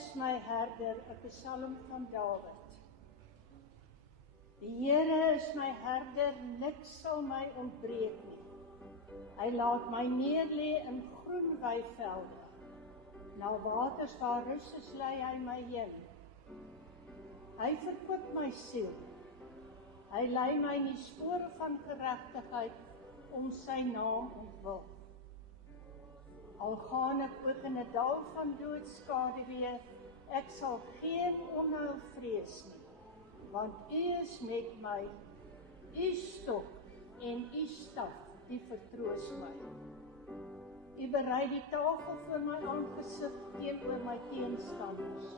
is my herder, 'n Psalm van Dawid. Die Here is my herder, niks sal my ontbreek nie. Hy laat my neerlê in groen weivelde. Na waters waar rus is, lei hy my heen. Hy verkoop my siel. Hy lei my in die spore van geregtigheid om sy naam ontwil. Al gaan ek ook in 'n dal van doodskaduwee, ek sal geen onheil vrees nie, want U is met my, U stok en U staf, die vertroos my. U berei die tafel voor my aangesig teenoor my teenstanders.